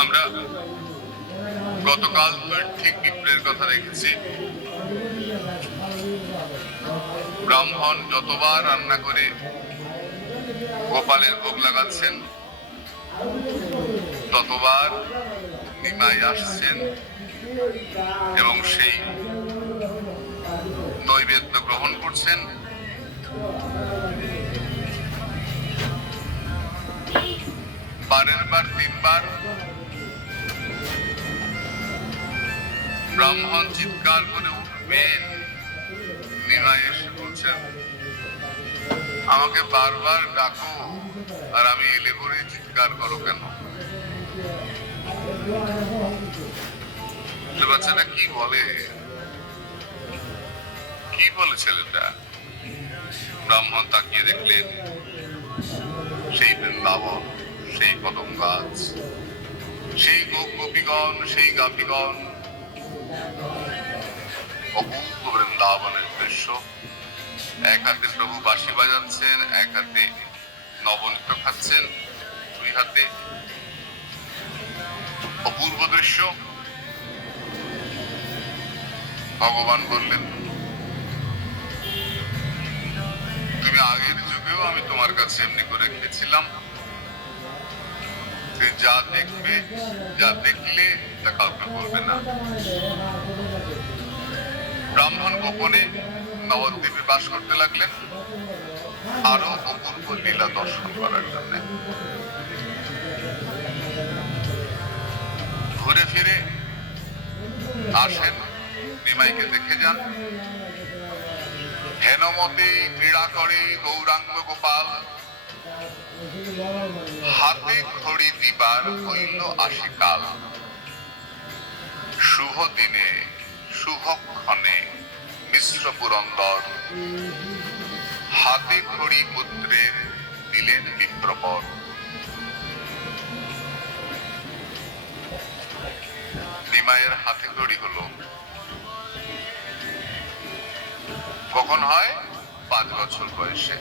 আমরা গতকাল ঠিক বিপ্লবের কথা দেখেছি ব্রাহ্মণ যতবার রান্না করে গোপালের ভোগ লাগাচ্ছেন, ততবার নিমাই আসছেন এবং সেই নৈবেদ্য গ্রহণ করছেন। বারের বার তিনবার। ব্রাহ্মণ চিৎকার করে উঠবেন। নিমাই এসে বলছেন আমাকে বারবার ডাকো, আর আমি এলে পরে চিৎকার করো কেন? বাচ্চাটা কি বলে? কি বলে ছেলেটা? ব্রাহ্মণ তাকিয়ে দেখলেন সেই বৃন্দাবন, সেই কদম গাছ, সেই গোপীগণ, সেই গাপীগণ, অপূর্ব বৃন্দাবনের দৃশ্য। এক হাতে প্রভু বাঁশি বাজাচ্ছেন, এক হাতে নবনীত খাচ্ছেন, দুই হাতে অপূর্ব দৃশ্য। ভগবান বললেন যুগেও আমি তোমার কাছে এমনি করে তুমি যা দেখবে, যা দেখলে তা কাউকে বলবে না। ব্রাহ্মণ গোপনে নবদ্বীপে বাস করতে লাগলেন। আরও অপূর্ব লীলা দর্শন করার জন্য। ঘুরে ফিরে আসেন নিমাইকে দেখে যান। হেনমতে ক্রীড়া করে গৌরাঙ্গ গোপাল। হাতে খড়ি দিবার হইল আশিকাল। শুভ দিনে শুভক্ষণে মিশ্র পুরন্দর। হাতে খড়ি পুত্রের দিলেন বিপ্রপর। নিমায়ের হাতে খড়ি হলো। কখন হয়? পাঁচ বছর বয়সে।